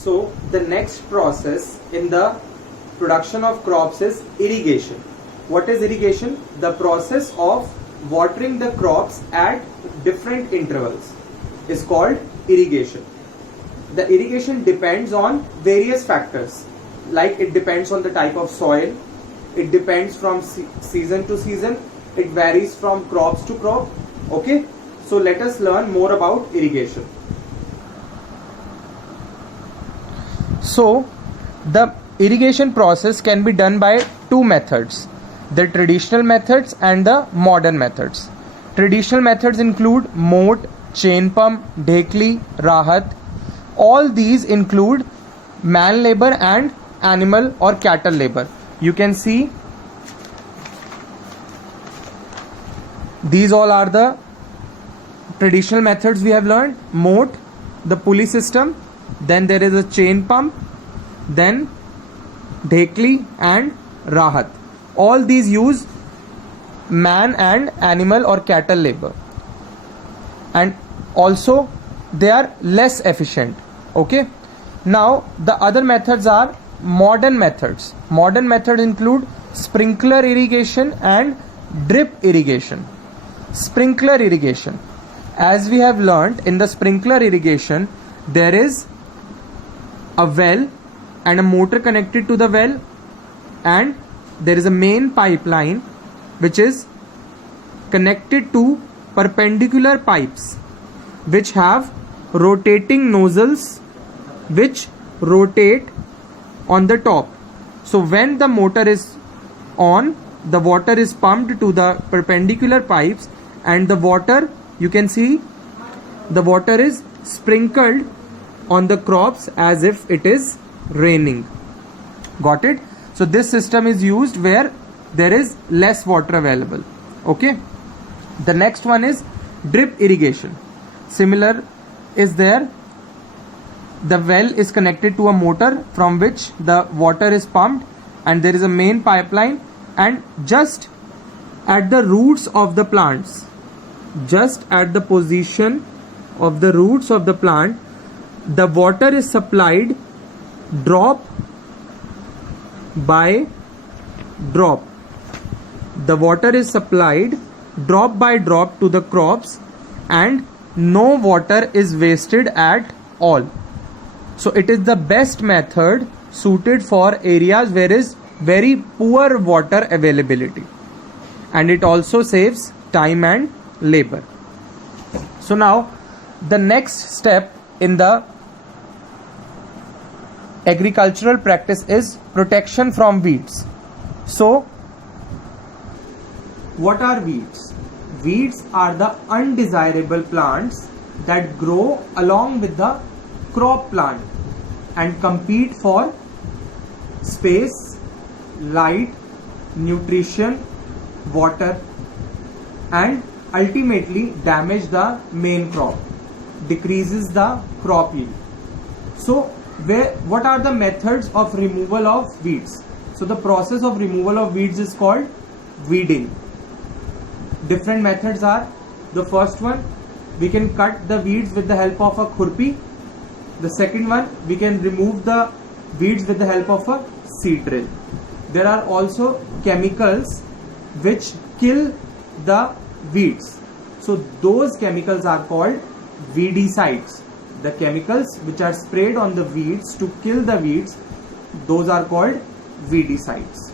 So the next process in the production of crops is irrigation. What is irrigation? The process of watering the crops at different intervals is called irrigation. The irrigation depends on various factors, like it depends on the type of soil, it depends from season to season, it varies from crops to crop. Okay, so let us learn more about irrigation. So the irrigation process can be done by two methods, the traditional methods and the modern methods. Traditional methods include moat, chain pump, dhekli, rahat. All these include man labor and animal or cattle labor. You can see these all are the traditional methods we have learned. Moat, the pulley system, then there is a chain pump, then dhekli and rahat. All these use man and animal or cattle labor, and also they are less efficient. Okay, now the other methods are modern methods. Modern methods include sprinkler irrigation and drip irrigation. Sprinkler irrigation, as we have learnt, in the sprinkler irrigation there is a well and a motor connected to the well, and there is a main pipeline which is connected to perpendicular pipes which have rotating nozzles which rotate on the top. So when the motor is on, the water is pumped to the perpendicular pipes, and the water, you can see the water is sprinkled on the crops as if it is raining. Got it? So this system is used where there is less water available. Okay, the next one is drip irrigation. Similar is there. The well is connected to a motor from which the water is pumped, and there is a main pipeline, and just at the roots of the plants, just at the position of the roots of the plant, the water is supplied drop by drop. The water is supplied drop by drop to the crops, and no water is wasted at all. So it is the best method suited for areas where there is very poor water availability, and it also saves time and labor. So now the next step in the agricultural practice is protection from weeds. So what are weeds? Weeds are the undesirable plants that grow along with the crop plant and compete for space, light, nutrition, water, and ultimately damage the main crop, decreases the crop yield. So what are the methods of removal of weeds? So the process of removal of weeds is called weeding. Different methods are: the first one, we can cut the weeds with the help of a khurpi. The second one, we can remove the weeds with the help of a seed drill. There are also chemicals which kill the weeds. So those chemicals are called weedicides. The chemicals which are sprayed on the weeds to kill the weeds, those are called weedicides.